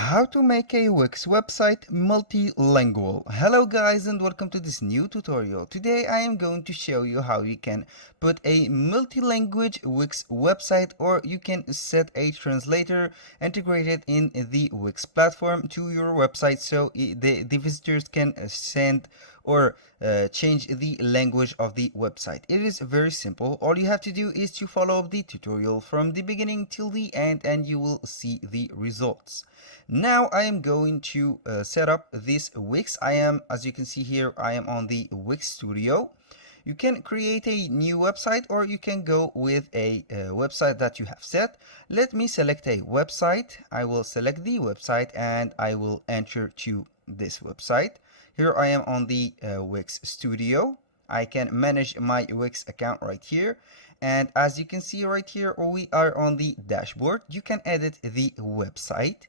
How to make a Wix website multilingual. Hello guys and welcome to this new tutorial. Today I am going to show you how you can put a multi-language Wix website, or you can set a translator integrated in the Wix platform to your website so the visitors can send or change the language of the website. It is very simple. All you have to do is to follow the tutorial from the beginning till the end and you will see the results. Now I am going to set up this Wix. As you can see here, I am on the Wix Studio. You can create a new website or you can go with a website that you have set. Let me select a website. I will select the website and I will enter to this website. Here I am on the Wix Studio. I can manage my Wix account right here. And as you can see right here, we are on the dashboard. You can edit the website.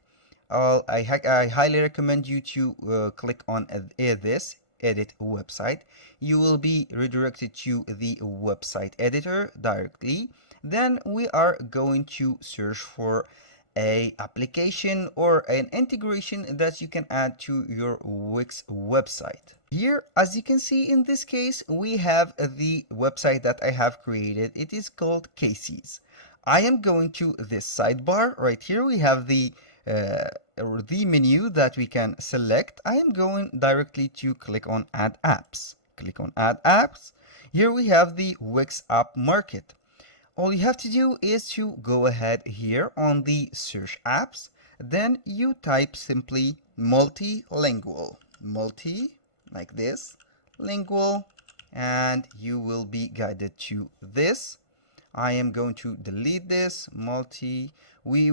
I highly recommend you to click on this edit website. You will be redirected to the website editor directly. Then we are going to search for a application or an integration that you can add to your Wix website. Here, as you can see in this case, we have the website that I have created. It is called Cases. I am going to this sidebar. Right here we have the menu that we can select. I am going directly to click on Add Apps. Click on Add Apps. Here we have the Wix App Market. All you have to do is to go ahead here on the search apps. Then you type simply multilingual. Like this, lingual, and you will be guided to this. I am going to delete this we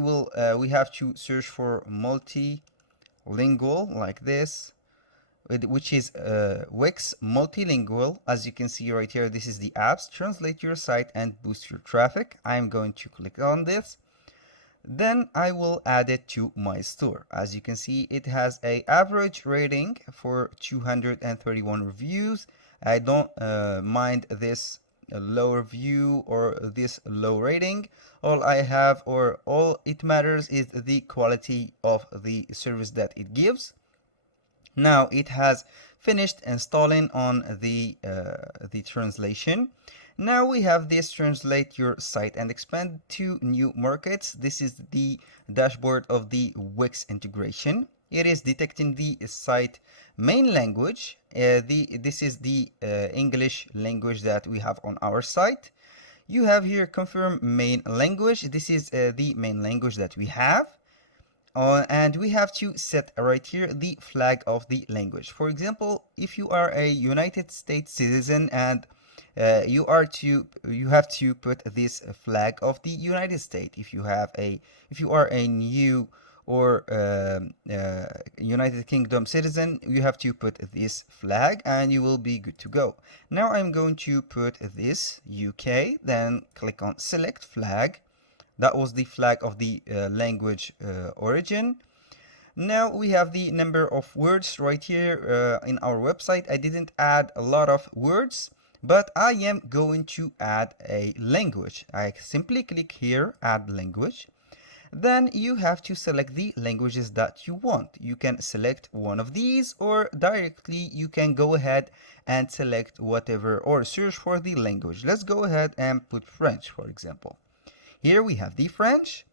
have to search for multilingual like this, which is Wix Multilingual. As you can see right here, this is the apps. Translate your site and boost your traffic. I'm going to click on this. Then I will add it to my store. As you can see, it has a average rating for 231 reviews. I don't mind this low review or this low rating. All it matters is the quality of the service that it gives. Now it has finished installing on the translation. Now we have this translate your site and expand to new markets. This is the dashboard of the Wix integration. It is detecting the site main language. This is the English language that we have on our site. You have here confirm main language. This is the main language that we have. And we have to set right here the flag of the language. For example, if you are a United States citizen and you have to put this flag of the United States. If you are a new or United Kingdom citizen, you have to put this flag and you will be good to go. Now I'm going to put this UK, then click on select flag. That was the flag of the language origin. Now we have the number of words right here in our website. I didn't add a lot of words, but I am going to add a language. I simply click here, add language. Then you have to select the languages that you want. You can select one of these, or directly you can go ahead and select whatever or search for the language. Let's go ahead and put French, for example. Here we have the French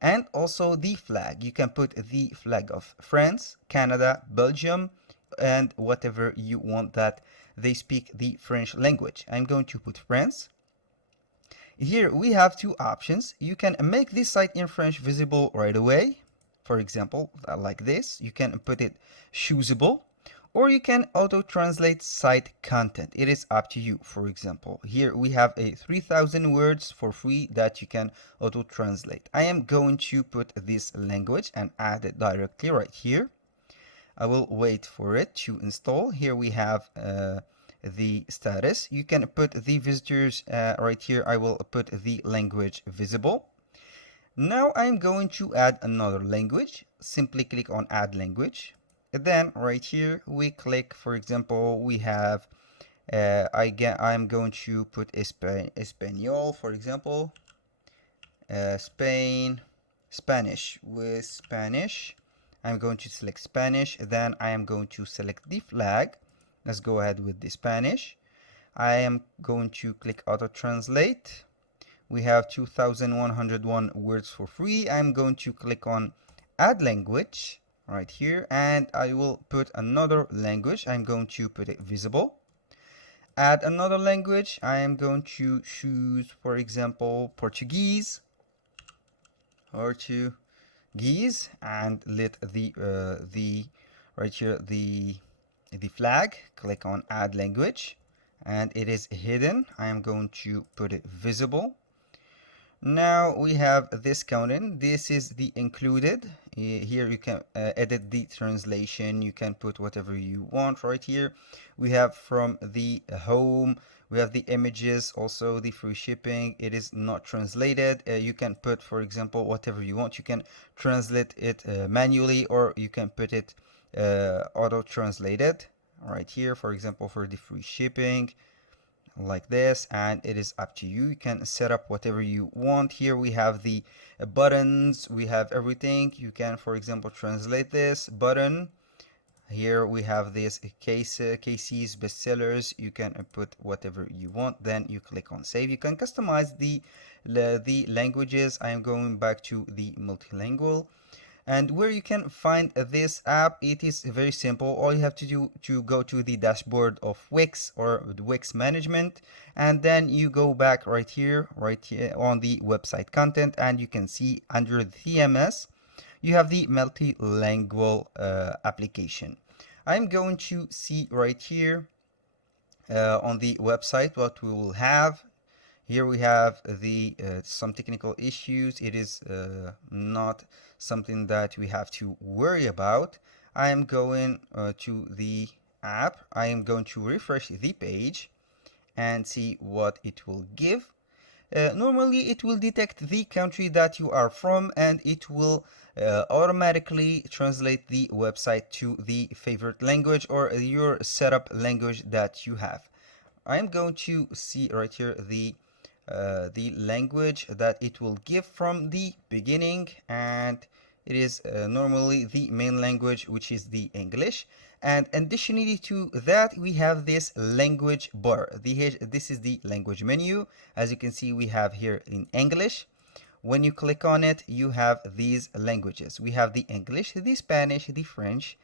and also the flag. You can put the flag of France, Canada, Belgium, and whatever you want that they speak the French language. I'm going to put France. Here we have two options. You can make this site in French visible right away. For example, like this. You can put it choosable, or you can auto-translate site content. It is up to you. For example, here we have a 3,000 words for free that you can auto-translate. I am going to put this language and add it directly right here. I will wait for it to install. Here we have the status. You can put the visitors right here. I will put the language visible. Now I'm going to add another language. Simply click on add language. Then right here we click, for example, we have I'm going to put Espanol, for example, Spanish with Spanish. I'm going to select Spanish. Then I am going to select the flag. Let's go ahead with the Spanish. I am going to click auto translate. We have 2101 words for free. I'm going to click on add language right here, and I will put another language. I'm going to put it visible. Add another language. I am going to choose, for example, Portuguese, and let the right here the flag. Click on add language, and it is hidden. I am going to put it visible. Now we have this content. This is the included. Here you can edit the translation. You can put whatever you want right here. We have from the home. We have the images, also the free shipping. It is not translated. You can put, for example, whatever you want. You can translate it manually, or you can put it auto translated right here, for example, for the free shipping, like this, and it is up to you. You can set up whatever you want. Here we have the buttons, we have everything. You can, for example, translate this button. Here we have this cases, bestsellers. You can put whatever you want. Then you click on save. You can customize the languages. I am going back to the multilingual. And where you can find this app, it is very simple. All you have to do to go to the dashboard of Wix or the Wix management, and then you go back right here on the website content, and you can see under the TMS you have the multilingual application. I'm going to see right here on the website what we will have. Here we have the some technical issues. It is not something that we have to worry about. I am going to the app. I am going to refresh the page and see what it will give. Normally it will detect the country that you are from, and it will automatically translate the website to the favorite language or your setup language that you have. I'm going to see right here the language that it will give from the beginning, and it is normally the main language, which is the English. And additionally to that, we have this language bar. This is the language menu. As you can see, we have here in English. When you click on it, you have these languages. We have the English, the Spanish, the French,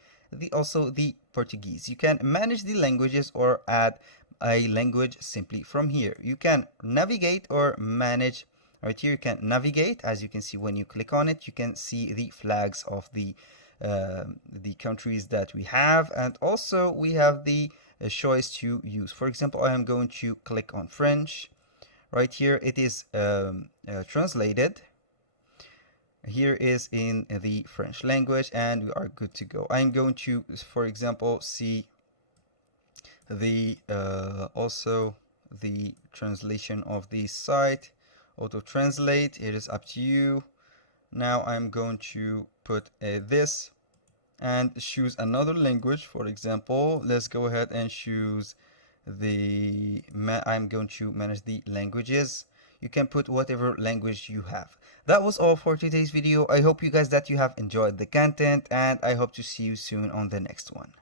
also the Portuguese. You can manage the languages or add a language simply from here. You can navigate or manage. Right here you can navigate. As you can see, when you click on it, you can see the flags of the countries that we have, and also we have the choice to use. For example, I am going to click on French. Right here it is translated. Here is in the French language, and we are good to go. I'm going to, for example, see the also the translation of the site. Auto translate, it is up to you. Now I'm going to put this and choose another language. For example, let's go ahead and choose I'm going to manage the languages. You can put whatever language you have. That was all for today's video. I hope you guys that you have enjoyed the content, and I hope to see you soon on the next one.